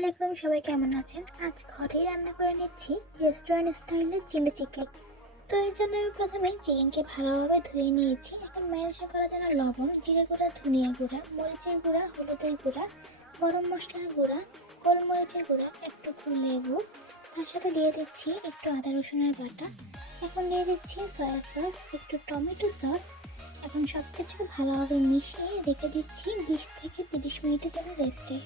আলাইকুম, সবাই কেমন আছেন? আজ ঘরেই রান্না করে নিচ্ছি রেস্টুরেন্ট স্টাইলের চিলি চিকেন। তো এর জন্য আমি প্রথমে চিকেনকে ভালোভাবে ধুয়ে নিয়েছি। এখন ম্যারিনেশন করার জন্য লবণ, জিরে গুঁড়া, ধনিয়া গুঁড়া, মরিচের গুঁড়া, হলুদের গুঁড়া, গরম মশলার গুঁড়া, গোলমরিচের গুঁড়া, এক টুকরো লেবু, তার সাথে দিয়ে দিচ্ছি একটু আদা রসুনের বাটা। এখন দিয়ে দিচ্ছি সয়া সস, একটু টমেটো সস। এখন সব কিছু ভালোভাবে মিশিয়ে রেখে দিচ্ছি 20 থেকে 30 মিনিটের জন্য রেস্টে।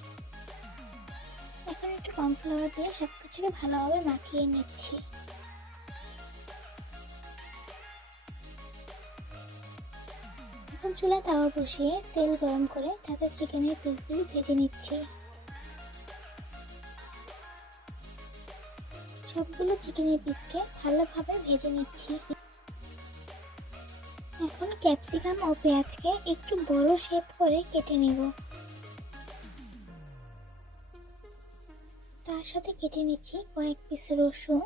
এখন একটু কর্নফ্লাওয়ার দিয়ে সবকিছুকে ভালোভাবে মাখিয়ে নিচ্ছি। এখন চুলায় তাওয়া বসিয়ে তেল গরম করে তাতে চিকেনের পিসগুলো ভেজে নিচ্ছি। সবগুলো চিকেনের পিসকে ভালোভাবে ভেজে নিচ্ছি। এখন ক্যাপসিকাম ও পেঁয়াজকে একটু বড় শেপ করে কেটে নেব। তার সাথে কেটে নিচ্ছি কয়েক পিস রসুন,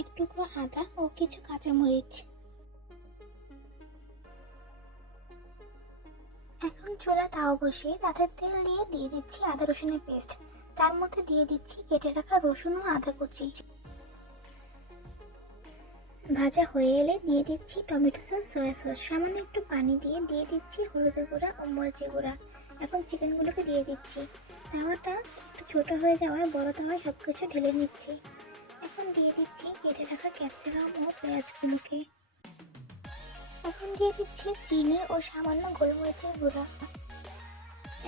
এক টুকরো আদা ও কিছু কাঁচামরিচ। এখন চুলা তাওয়া বসিয়ে তাতে তেল দিয়ে দিচ্ছি আদা রসুনের পেস্ট। তার মধ্যে দিয়ে দিচ্ছি কেটে রাখা রসুন ও আদা কুচি। ভাজা হয়ে এলে দিয়ে দিচ্ছি টমেটো সস, সয়া সস, সামান্য একটু পানি দিয়ে দিচ্ছি হলুদের গুঁড়া ও মরিচের গুঁড়া। এখন চিকেনগুলোকে দিয়ে দিচ্ছি। তাওয়াটা একটু ছোট হয়ে যাওয়ায় বড় তাওয়ায় সবকিছু ঢেলে নিচ্ছি। এখন দিয়ে দিচ্ছি কেটে রাখা ক্যাপসিকাম ও পেঁয়াজগুলোকে। এখন দিয়ে দিচ্ছি চিনি ও সামান্য গোলমরিচের গুঁড়া।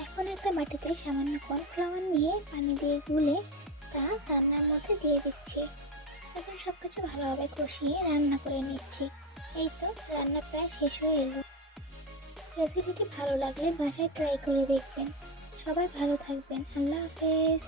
এখন একটা বাটিতে সামান্য কর্নফ্লাওয়ার নিয়ে পানি দিয়ে গুলে তা রান্নার মধ্যে দিয়ে দিচ্ছি। এখন সবকিছু ভালোভাবে কষিয়ে রান্না করে নিচ্ছি। এই তো রান্না প্রায় শেষ হয়ে এলো। রেসিপিটি ভালো লাগলে বাসায় ট্রাই করে দেখবেন। সবাই ভালো থাকবেন। আল্লাহ হাফেজ।